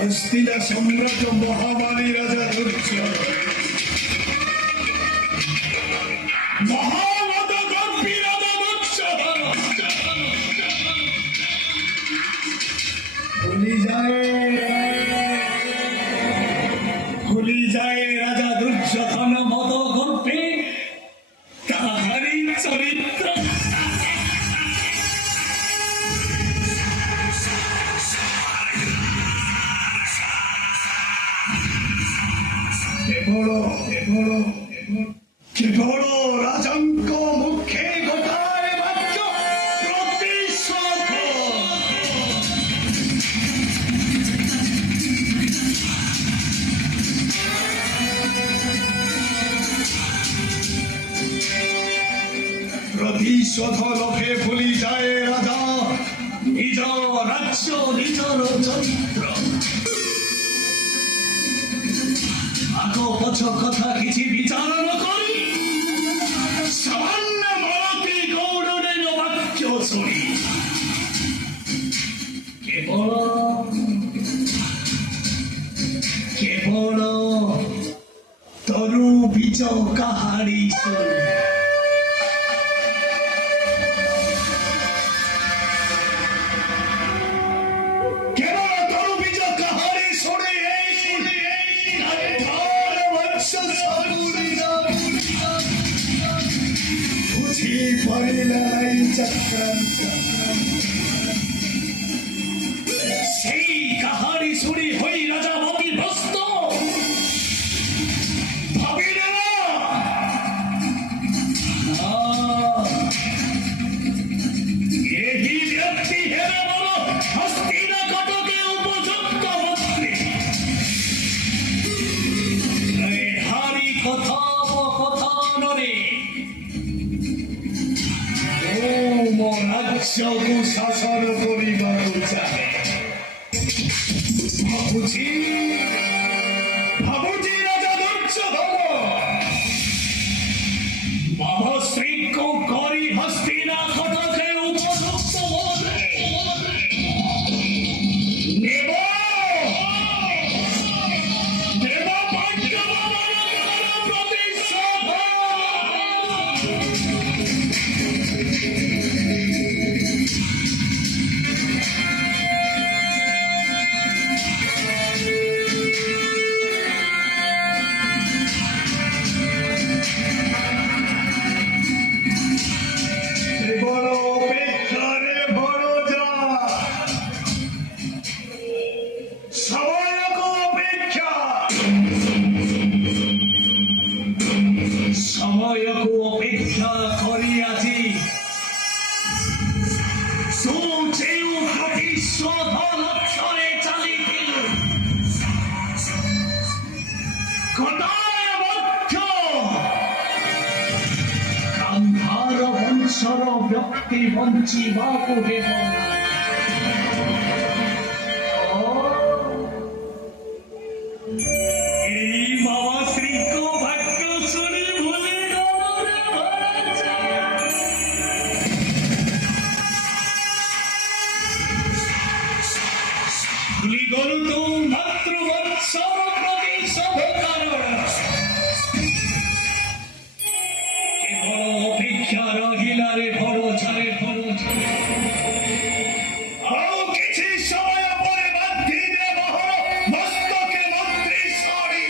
हस्तिना सम्राट महामारी राजा दुर्जय महावदगर्भी राजा दुर्जय भूली जाए राजा दुर्योधन मदगर्भे ताहारी चरित्र केवल राजांक मुखे घटाए मात्र प्रतिशोध प्रतिशोध लोभे भूली जाए राजा निज राज्य निजर चरित्र आगो पछ कथा किछि विचार न करी सामान्य मालती गौरवेर वाक्य शुणी केवल तरु बीज कहानी शुणी সেই কাহারি শুনি হই রাজা মতিভ্রষ্ট ভাবিলে না এই ব্যক্তি হেরে বড় হস্তিনা কটকে উপযুক্ত মন্ত্রী হারি কথোপকথনরে রাজ্যକୁ ଶାସନ କରିବାକୁ ଚାହେଁ ଭାବୁଛି ରାଜା ଦୁର୍ଯୋଧନ ମହର୍ଷିଙ୍କୁ କରି ହସ୍ତିନା କଟକେ ଉପଯୁକ୍ତ ନେବ ପାଣ୍ଡବମାନଙ୍କର ପ୍ରତିଶୋଧ ବତ୍ସର ବ୍ୟକ୍ତି ବଞ୍ଚିବାକୁ ହେବ ନାହିଁ। ଏଇ ବାବାଶ୍ରୀଙ୍କ ଭାଗ୍ୟ ଶୁଣି ଭୁଲିଗଲରେ ଭରସା। ଭୁଲିଗଲୁ ତୁ ମାତୃବତ୍ସର ପ୍ରତି ସବୁ କାରଣ। କେବଳ ଅପେକ୍ଷା ରହିଲାରେ ଭରସାରେ ଭରସା। ଆଉ କିଛି ସମୟ ପରେ ବାନ୍ଧିଲେ ମୋହର ମସ୍ତକେ ମନ୍ତ୍ରୀ ଶାଢ଼ୀ।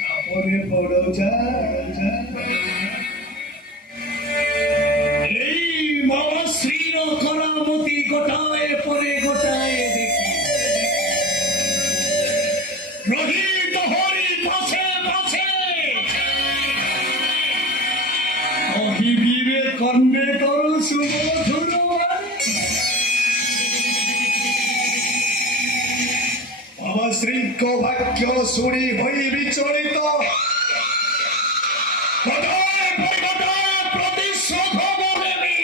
ତାପରେ ବଡ଼ ଯା ଏଇ ବାବାଶ୍ରୀର କରାମତି ଗୋଟାଏ ପରେ ଗୋଟାଏ ଦେଖି ରହି ଦହରି ପାଛେ ପାଛେ କହିବିରେ କନ୍ୟା ତୋର ସୁମଧୁର ବାବାଶ୍ରୀଙ୍କ ବାକ୍ୟ ଶୁଣି ହୋଇ ବିଚଳିତ ଗୋଟାଏ ପରେ ଗୋଟାଏ ପ୍ରତିଶୋଧ ନେବି।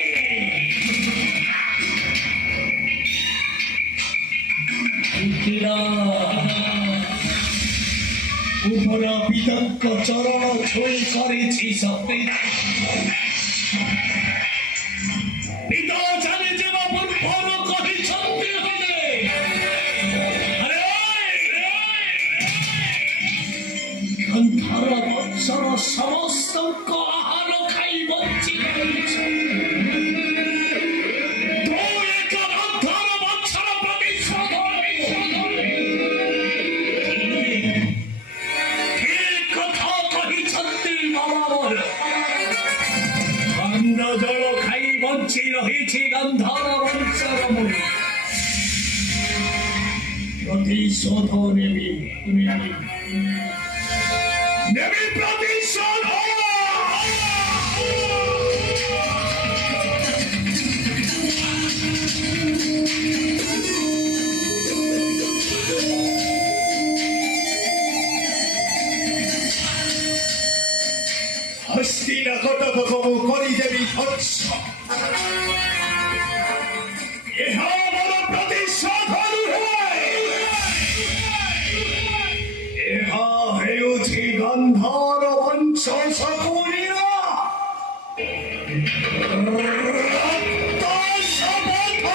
ଉପର ପିତାଙ୍କ ଚରଣ ଛୁଇଁ କରିଛି ସତେ। ପିତା ଚାଲିଯିବା ପୂର୍ବରୁ କହିଛନ୍ତି ହେଲେ ଗନ୍ଧର ବଂଶର ସମସ୍ତଙ୍କ ଆହାର ଖାଇ ବଞ୍ଚି ରହିଛି। ତୁ ଏକ ଗନ୍ଧର ବଂଶର ପ୍ରତିଶୋଧ ଠିକ୍ କଥା କହିଛନ୍ତି ବାବା ମୋର। ଅନ୍ନ ଜଳ ଖାଇ ବଞ୍ଚି ରହିଛି ଗନ୍ଧର ବଂଶର ମୁଁ। ପ୍ରତିଶୋଧ ନେବି ନେବି ପ୍ରତିଶୋଧ। ହସ୍ତିନା କଟକକୁ ମୁଁ କରିଦେବି ଧ୍ୱଂସ। ଏହା ମୋର ପ୍ରତିଶୋଧ ନୁହେଁ। ଏହା ହେଉଛି ଗନ୍ଧର ବଂଶ ଶକୁନିର ରକ୍ତ ଶପଥ।